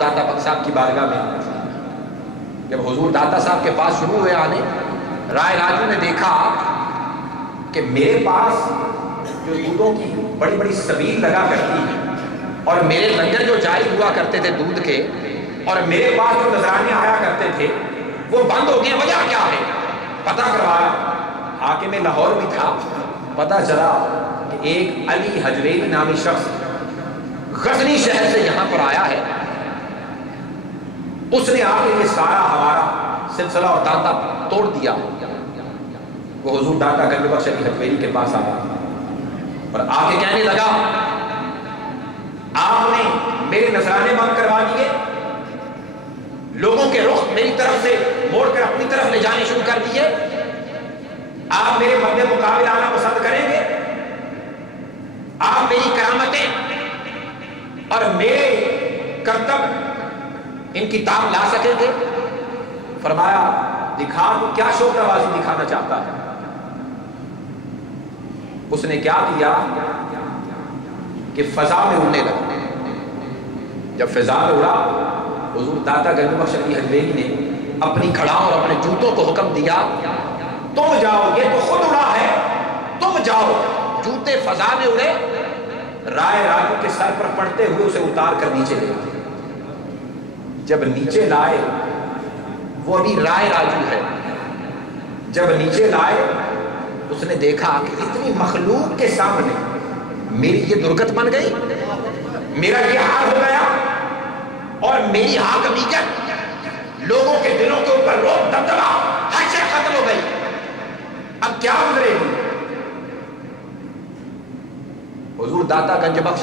داتا بخش صاحب کی بارگاہ میں جب حضور داتا صاحب کے پاس شروع ہوئے آنے، رائے راجو نے دیکھا کہ میرے پاس جو دودھوں کی بڑی بڑی سبیل لگا کرتی ہے اور میرے لنگر جو جاری ہوا کرتے تھے دودھ کے، اور میرے پاس جو نذرانے آیا کرتے تھے وہ بند ہو گئے، وجہ کیا ہے؟ پتہ کروایا، حاکم لاہور بھی تھا، پتہ چلا کہ ایک علی حجویری نامی شخص غزنی شہر سے یہاں پر آیا ہے، اس نے آ کے یہ سارا ہمارا سلسلہ اور داتا توڑ دیا۔ وہ حضور داتا گنج بخش علی حجویری کے پاس آیا اور آ کے کہنے لگا، آپ نے میرے نذرانے بند کروا دیے، لوگوں کے رخ میری طرف سے موڑ کر اپنی طرف لے جانے شروع کر دیے، آپ میرے مد مقابل آنا پسند کریں گے؟ آپ میری کرامتیں اور میرے کرتب ان کی تاب لا سکیں گے؟ فرمایا، دکھا تو کیا شوق نوازی دکھانا چاہتا ہے؟ اس نے کیا کیا کہ فضا میں اڑنے لگا۔ جب فضا میں اڑا، حضور داتا گنج بخش علی حجویری نے اپنی کھڑاؤں اور اپنے جوتوں کو حکم دیا، تم جاؤ، یہ تو خود اڑا ہے، تم جاؤ۔ جوتے فضا میں اڑے، رائے راجو کے سر پر پڑتے ہوئے اسے اتار کر نیچے لے آئے۔ جب نیچے لائے، وہ ابھی رائے راجو ہے، جب نیچے لائے اس نے دیکھا کہ اتنی مخلوق کے سامنے میری یہ درگت بن گئی، میرا یہ حال ہو گیا، اور میری حاکمیت لوگوں کے دلوں کے اوپر روب دبدبا ہر شے ختم ہو گئی، اب کیا گزرے گی؟ حضور داتا گنج بخش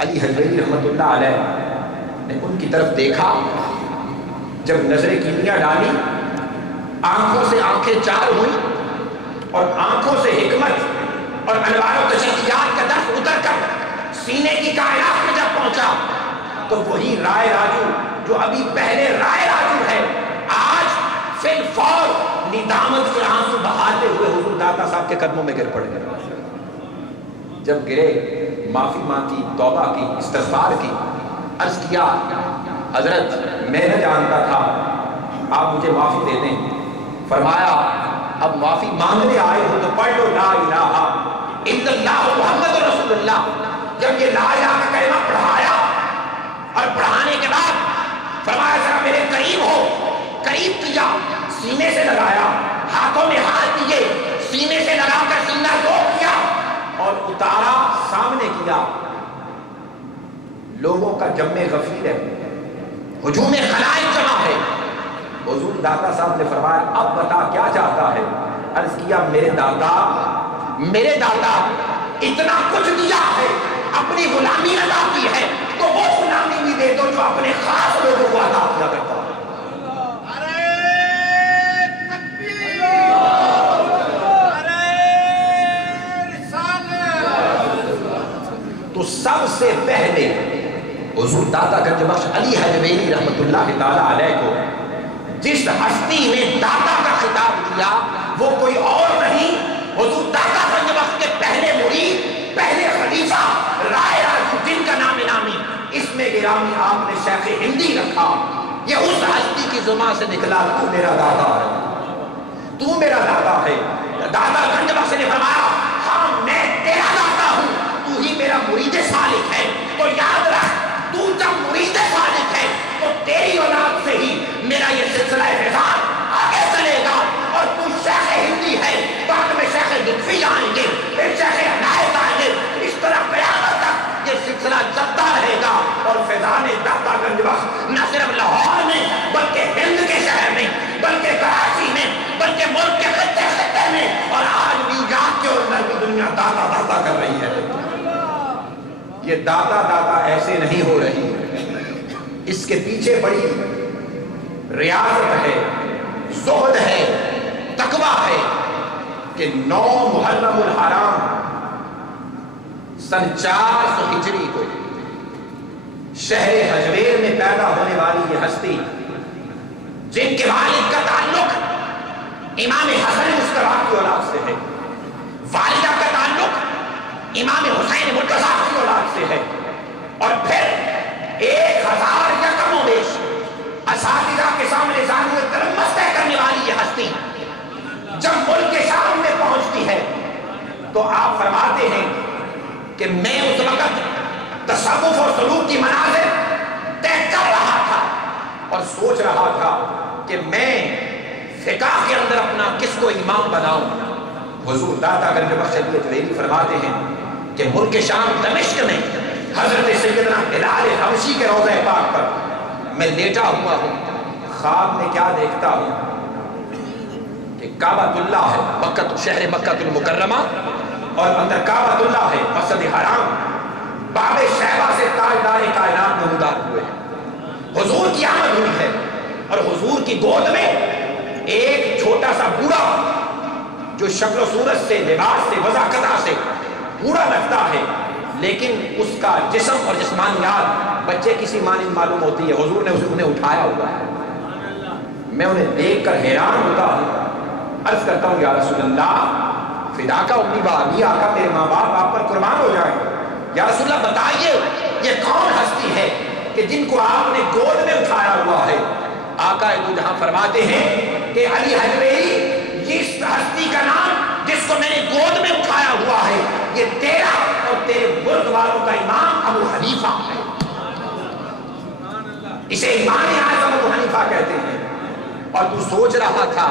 علی حجویری رحمت اللہ علیہ نے ان کی طرف دیکھا، جب نظر کیمیا ڈالی، آنکھوں سے آنکھیں چار ہوئی اور آنکھوں سے حکمت اور انوار و تشریحات کا درس اتر کر سینے کی کائنات میں جب پہنچا تو وہی رائے راجو جو ابھی پہلے رائے راجو ہے، آج فی الفور ندامت کے آنسو بہاتے ہوئے حضور داتا صاحب کے قدموں میں گر پڑ گئے۔ جب گرے، معافی مانگی، توبہ کی، استغفار کی، عرض کیا، حضرت میں نہ جانتا تھا، آپ مجھے معافی دے دیں۔ فرمایا، اب معافی مانگنے آئے ہو تو پڑھ لو لا الہ الا اللہ محمد رسول اللہ۔ جب یہ لا الہ کا کلمہ پڑھایا اور پڑھانے کے بعد فرمایا، ذرا میرے قریب ہو، قریب کیا، سینے سے لگایا، ہاتھوں میں ہاتھ دیے، سینے سے لگا کر سینہ دو کیا اور اتارا، سامنے کیا۔ لوگوں کا جمع غفیر ہے، ہجوم خلائق جمع ہے۔ حضور داتا صاحب نے فرمایا، اب بتا کیا چاہتا ہے؟ عرض کیا، میرے داتا اتنا کچھ دیا ہے، اپنی غلامی ادا کی ہے، تو وہ غلامی بھی دے دو جو اپنے خاص لوگوں کو ادا کیا کرتا ہے۔ تو سب سے پہلے حضور داتا گنج بخش علی حجویری رحمت اللہ تعالی علیہ کو جس ہستی نے داتا کا خطاب دیا وہ کوئی اور نہیں، حضور داتا گنج بخش کے پہلے مرید، پہلے خلیفہ رائے راجو، جن کا نام نامی اس میں گرامی آپ نے شیخ ہندی رکھا۔ یہ اس ہستی کی زبان سے نکلا، تو میرا داتا ہے، تو میرا داتا ہے۔ داتا گنج بخش نے فرمایا، ہاں میں تیرا داتا ہوں، تو ہی میرا مرید صالح ہے، تو یاد رکھ، تو جب مرید صالح ہے تو تیری اولاد سے ہی میرا یہ سلسلہ فیضان آگے چلے گا، اور تو شیخ ہندی ہے، بعد میں شیخ لطفی آئیں گے، پھر شیخ عنایت آئیں گے، اس طرح قیامت تک یہ سلسلہ چلتا رہے گا۔ اور فیضان داتا گنج بخش نہ صرف لاہور میں بلکہ ہند کے شہر میں، بلکہ کراچی میں، بلکہ ملک کے خطے خطے میں، اور آج نیو یارک کے اندر بھی دنیا داتا داتا کر رہی ہے۔ یہ داتا داتا ایسے نہیں ہو رہی، اس کے پیچھے بڑی ریاضت ہے، زہد ہے، تقویٰ ہے کہ 9 محرم الحرام سن 400 ہجری کو شہر حجویر میں پیدا ہونے والی یہ ہستی، جن کے والد کا تعلق امام حسن مصطفیٰ کی اولاد سے ہے، والدہ کا تعلق امام حسین مرتضیٰ کی اولاد سے ہے، اور پھر 1000 یا تو آپ فرماتے ہیں کہ میں اس وقت تصوف اور سلوک کی منازل طے کر رہا تھا اور سوچ رہا تھا کہ میں فقہ کے اندر اپنا کس کو امام بناؤں۔ حضور داتا گنج بخش علی حجویری فرماتے ہیں کہ ملک شام دمشق میں حضرت سیدنا بلال حبشی کے روضہ پاک پر میں لیٹا ہوا ہوں، خواب میں کیا دیکھتا ہوں کہ کعبۃ اللہ ہے، مکہ شہر مکہ المکرمہ، اور اندر کعبۃ اللہ ہے، مسجد حرام، باب شیبہ سے تاجدار کائنات نمودار ہوئے ہیں۔ حضور کی آمد ہوئی ہے اور حضور کی گود میں ایک چھوٹا سا بوڑھا جو شکل و صورت سے، لباس سے، وضاحت سے بوڑھا لگتا ہے، لیکن اس کا جسم اور جسمانیات بچے کسی مانند معلوم ہوتی ہے۔ حضور نے انہیں اٹھایا ہوا ہے، میں انہیں دیکھ کر حیران ہوتا ہوں، عرض کرتا ہوں یا رسول اللہ فدا کا امی و ابی، آقا میرے ماں باپ آپ پر قربان ہو جائیں، یا رسول اللہ بتائیے یہ کون ہستی ہے کہ جن کو آپ نے گود میں اٹھایا ہوا ہے؟ آقا دو جہاں فرماتے ہیں کہ علی حجویری جس ہستی کا نام جس کو میں نے گود میں اٹھایا ہوا ہے یہ تیرا اور تیرے ملک والوں کا امام ابو حنیفہ ہے، اسے امام اعظم ابو حنیفہ کہتے ہیں۔ اور تو سوچ رہا تھا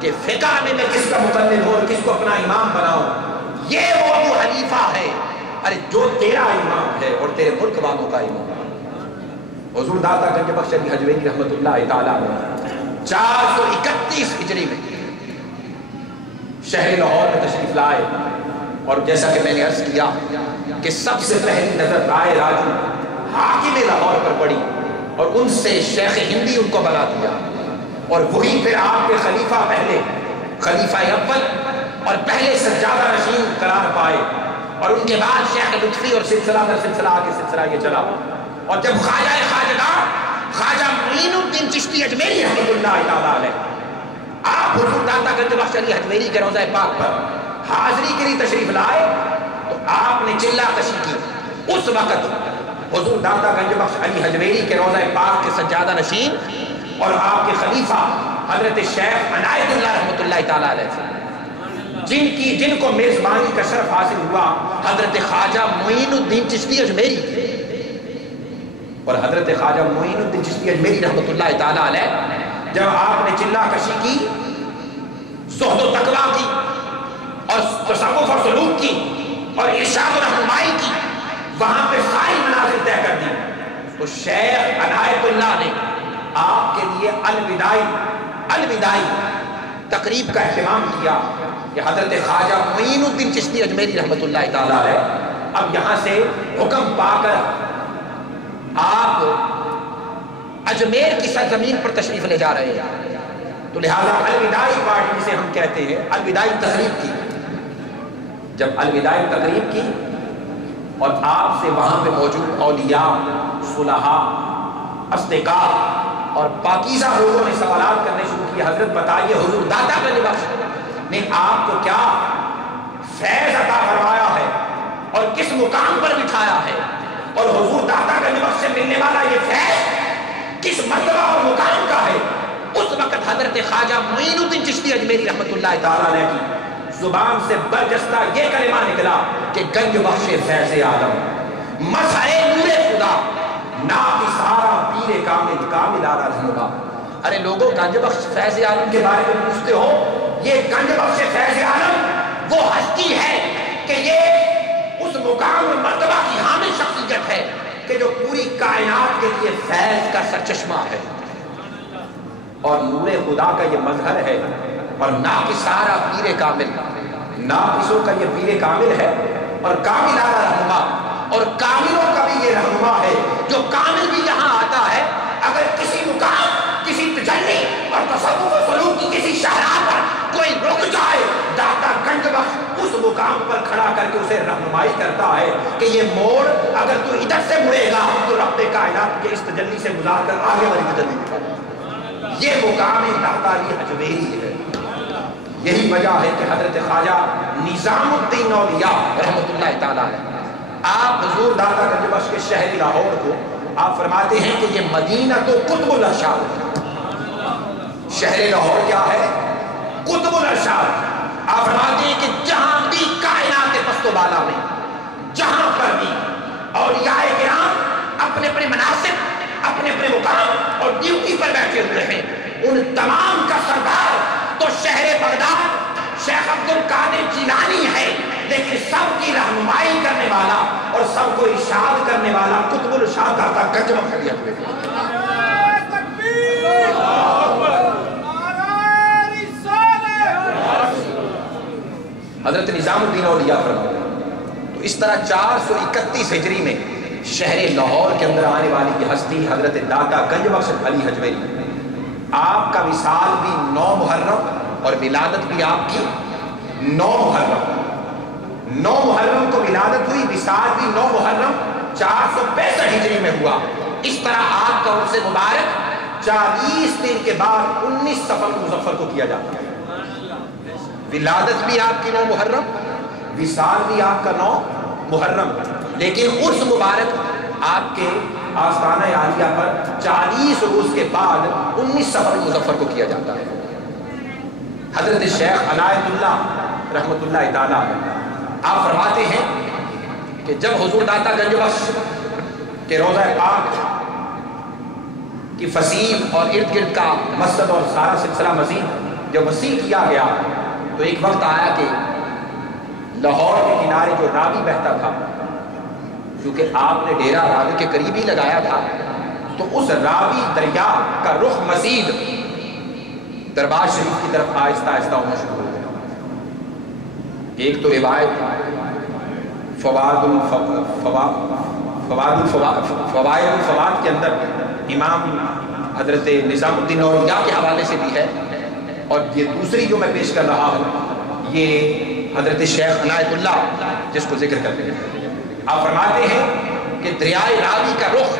کہ فقہ میں کس کا مقلد ہوں اور کس کو اپنا امام بناؤں، یہ وہ ابو حنیفہ ہے، ارے جو تیرا امام ہے اور تیرے ملک والوں کا امام۔ حضور داتا گنج بخش علی حجویری رحمت اللہ تعالیٰ عنہ 431 ہجری میں شہر لاہور میں تشریف لائے، اور جیسا کہ میں نے عرض کیا کہ سب سے پہلی نظر رائے راجو حاکم لاہور پر پڑی اور ان سے شیخ ہندی ان کو بنا دیا، اور وہی پھر آپ کے خلیفہ پہلے خلیفہ اول اور پہلے سجادہ نشین قرار پائے، اور ان کے بعد شیخ لطفی اور سلسلہ در سلسلہ آگے سلسلہ یہ چلا۔ اور جب خواجہ خواجگاہ خواجہ معین الدین چشتی اجمیری رحمۃ اللہ تعالیٰ علیہ آپ حضور داتا گنج بخش علی حجویری کے روضہ پاک پر حاضری کے لیے تشریف لائے تو آپ نے چلہ کشی کی۔ اس وقت حضور داتا گنج بخش علی حجویری کے روضہ پاک کے سجادہ نشین اور آپ کے خلیفہ حضرت شیخ عنایت اللہ رحمۃ اللہ تعالیٰ علیہ سے جن کو میزبانی کا شرف حاصل ہوا حضرت خواجہ معین الدین چشتی اجمیری، اور حضرت خواجہ معین الدین چشتی اجمیری رحمۃ اللہ تعالیٰ علیہ جب آپ نے چلہ کشی کی، زہد و تقویٰ کی اور تصوف اور سلوک کی اور ارشاد و رہنمائی کی، وہاں پہ ساری منازل طے کر دی، تو شیخ عنایت اللہ نے آپ کے لیے الوداعی تقریب کا اہتمام کیا کہ حضرت خواجہ معین الدین چشتی اجمیری رحمۃ اللہ تعالیٰ علیہ اب یہاں سے حکم پا کر آپ اجمیر کی سرزمین پر تشریف لے جا رہے ہیں، تو لہذا الوداعی پارٹی سے ہم کہتے ہیں الوداعی تقریب کی۔ جب الوداعی تقریب کی اور آپ سے وہاں پہ موجود اولیاء، صلحاء، اصدقاء اور پاکیزہ لوگوں نے سوالات کرنے شروع کیے، حضرت بتائیے حضور داتا گنج بخش نے آپ کو کیا فیض عطا فرمایا ہے اور کس مقام پر بٹھایا ہے، اور حضور داتا گنج بخش سے ملنے والا یہ فیض کس مرتبہ اور مقام کا ہے۔ اس وقت حضرت خواجہ معین الدین چشتی اجمیری رحمۃ اللہ تعالیٰ علیہ کی زبان سے برجستہ یہ کلمہ نکلا کہ گنج بخش فیض عالم، مسح نور خدا، ناقصارا پیر کامل، کامل آرا رہنما۔ ارے لوگوں گنج بخش فیض عالم کے بارے میں پوچھتے ہو، یہ گنج بخش فیض عالم وہ ہستی ہے کہ یہ اس مقام و مرتبہ کی حامل شخصیت ہے کہ جو پوری کائنات کے لیے فیض کا سرچشمہ ہے اور نور خدا کا یہ مظہر ہے، اور ناقصارا پیر کامل، ناقصوں کا یہ پیر کامل ہے، اور کامل آرا رہنما، اور کاملوں کا بھی یہ رہنما ہے جو کامل بھی یہاں آتا ہے۔ اگر کسی مقام، کسی تجلی اور تصوف و سلوک کی کسی شاہراہ پر کوئی رک جائے، داتا گنج بخش اس مقام پر کھڑا کر کے اسے رہنمائی کرتا ہے کہ یہ موڑ اگر تو ادھر سے مڑے گا تو رب کائنات کے اس تجلی سے گزار کر آگے والی تجلی دکھا۔ یہ مقام داتا علی حجویری ہے۔ یہی وجہ ہے کہ حضرت خواجہ نظام الدین اولیاء رحمۃ اللہ تعالیٰ علیہ آپ حضور داتا گنج بخش کے شہر لاہور کو آپ فرماتے ہیں کہ یہ مدینہ تو قطب الارشاد ہے۔ شہر لاہور کیا ہے؟ قطب الارشاد، آپ فرماتے ہیں کہ جہاں بھی کائنات پست و بالا میں جہاں پر بھی اولیاء کرام اپنے اپنے مناسب اپنے اپنے مقام اور ڈیوٹی پر بیٹھے ہوئے ہیں، ان تمام کا سردار تو شہر بغداد شیخ عبد القادر جیلانی ہے، لیکن سب کی رہنمائی کرنے والا اور سب کو ارشاد کرنے والا قطب الارشاد داتا گنج بخش علی حجویری۔ حضرت نظام الدین اولیاء فرماتے ہیں تو اس طرح 431 ہجری میں شہر لاہور کے اندر آنے والی یہ ہستی حضرت داتا گنج بخش علی حجویری، آپ کا وصال بھی 9 محرم اور ولادت بھی آپ کی 9 محرم کو ولادت ہوئی، وصال بھی 9 محرم 465 ہجری میں ہوا۔ اس طرح آپ کا عرس مبارک 40 دن کے بعد 19 صفر مظفر کو کیا جاتا ہے۔ ولادت بھی آپ کی 9 محرم، وصال بھی آپ کا 9 محرم، لیکن عرس مبارک آپ کے آستانہ عالیہ پر 40 روز کے بعد 19 صفر مظفر کو کیا جاتا ہے۔ حضرت شیخ عنایت اللہ رحمۃ اللہ تعالیٰ آپ فرماتے ہیں کہ جب حضور داتا گنج بخش کے روضہ پاک کی فصیل اور ارد گرد کا مسجد اور سارا سلسلہ مزید جب وسیع کیا گیا تو ایک وقت آیا کہ لاہور کے کنارے جو راوی بہتا تھا، کیونکہ آپ نے ڈیرا راوی کے قریب ہی لگایا تھا، تو اس راوی دریا کا رخ مزید دربار شریف کی طرف آہستہ آہستہ ہونا شروع ہو گیا۔ ایک تو روایت فوائد الفوائد کے اندر امام حضرت نظام الدین اولیاء کے حوالے سے بھی ہے، اور یہ دوسری جو میں پیش کر رہا ہوں یہ حضرت شیخ عنایت اللہ جس کو ذکر کرتے ہیں، آپ فرماتے ہیں کہ دریائے راوی کا رخ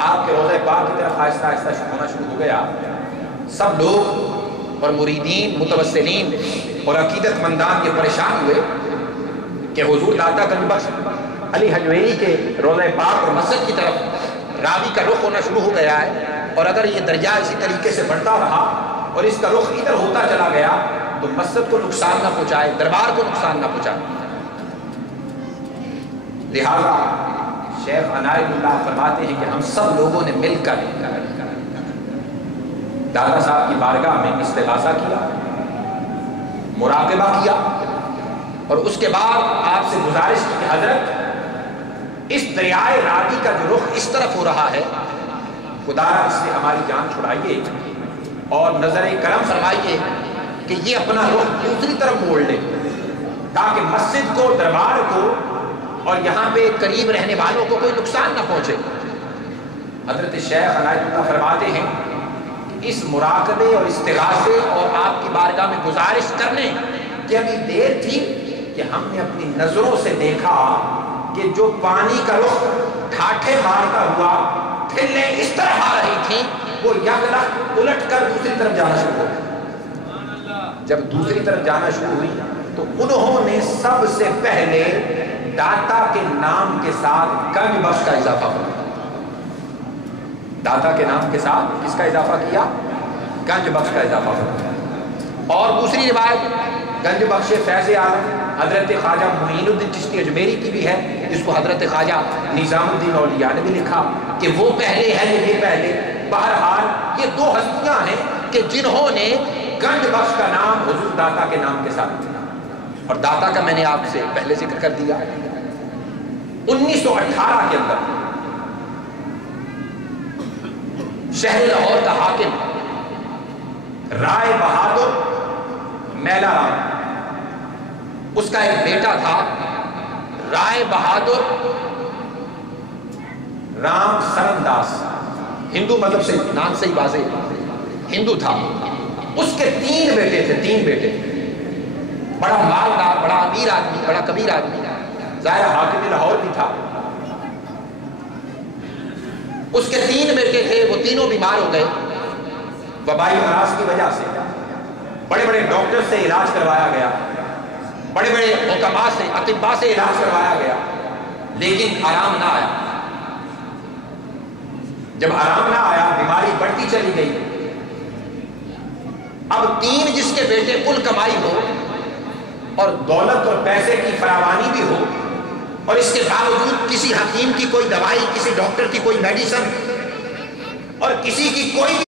آپ کے روضہ پاک کی طرف آہستہ آہستہ ہونا شروع ہو گیا۔ سب لوگ اور مریدین متوسلین اور عقیدت مندان یہ پریشان ہوئے کہ حضور داتا گنج بخش علی حجویری کے روضہ پاک اور مسجد کی طرف راوی کا رخ ہونا شروع ہو گیا ہے، اور اگر یہ دریا اسی طریقے سے بڑھتا رہا اور اس کا رخ ادھر ہوتا چلا گیا تو مسجد کو نقصان نہ پہنچائے، دربار کو نقصان نہ پہنچائے۔ لہذا شیخ عنایت اللہ فرماتے ہیں کہ ہم سب لوگوں نے مل کر دادا صاحب کی بارگاہ میں استغاثہ کیا، مراقبہ کیا، اور اس کے بعد آپ سے گزارش کی کہ حضرت اس دریائے راوی کا جو رخ اس طرف ہو رہا ہے، خدا را اس سے ہماری جان چھڑائیے اور نظر کرم فرمائیے کہ یہ اپنا رخ دوسری طرف موڑ لے تاکہ مسجد کو، دربار کو اور یہاں پہ قریب رہنے والوں کو کوئی نقصان نہ پہنچے۔ حضرت شیخ عنایت اللہ فرماتے ہیں کہ اس مراقبے اور استغاثے اور آپ کی بارگاہ میں گزارش کرنے کی ابھی دیر تھی کہ ہم نے اپنی نظروں سے دیکھا کہ جو پانی کا رخ ٹھاٹھے مارتا ہوا ٹھلیں اس طرح آ رہی تھیں، وہ یکلخت الٹ کر دوسری طرف جانا شروع ہو گئی۔ جب دوسری طرف جانا شروع ہوئی تو انہوں نے سب سے پہلے داتا کے نام کے ساتھ گنج بخش کا اضافہ کیا۔ داتا کے نام کے ساتھ کس کا اضافہ کیا؟ گنج بخش کا اضافہ کیا۔ اور دوسری روایت گنج بخش فیض عالم حضرت خواجہ معین الدین چشتی اجمیری کی بھی ہے، جس کو حضرت خواجہ نظام الدین اولیاء نے بھی لکھا کہ وہ پہلے ہے یہ پہلے۔ بہرحال یہ دو ہستیاں ہیں کہ جنہوں نے گنج بخش کا نام حضور داتا کے نام کے ساتھ دیا، اور داتا کا میں نے آپ سے پہلے ذکر کر دیا۔ 1918 کے اندر شہر لاہور کا حاکم رائے بہادر میلا رام، اس کا ایک بیٹا تھا رائے بہادر رام سرن داس، ہندو مذہب سے نام سے ہی واضح ہندو تھا۔ اس کے 3 بیٹے تھے، 3 بیٹے، بڑا مالدار، بڑا امیر آدمی، بڑا کبیر آدمی، ظاہر حاکم لاہور بھی تھا۔ اس کے 3 بیٹے تھے، وہ تینوں بیمار ہو گئے وبائی امراض کی وجہ سے۔ بڑے بڑے ڈاکٹر سے علاج کروایا گیا، بڑے بڑے حکماء سے، اطباء سے علاج کروایا گیا، لیکن آرام نہ آیا۔ جب آرام نہ آیا، بیماری بڑھتی چلی گئی۔ اب 3 جس کے بیٹے کل کمائی ہو، اور دولت اور پیسے کی فراوانی بھی ہو، اور اس کے باوجود کسی حکیم کی کوئی دوائی، کسی ڈاکٹر کی کوئی میڈیسن اور کسی کی کوئی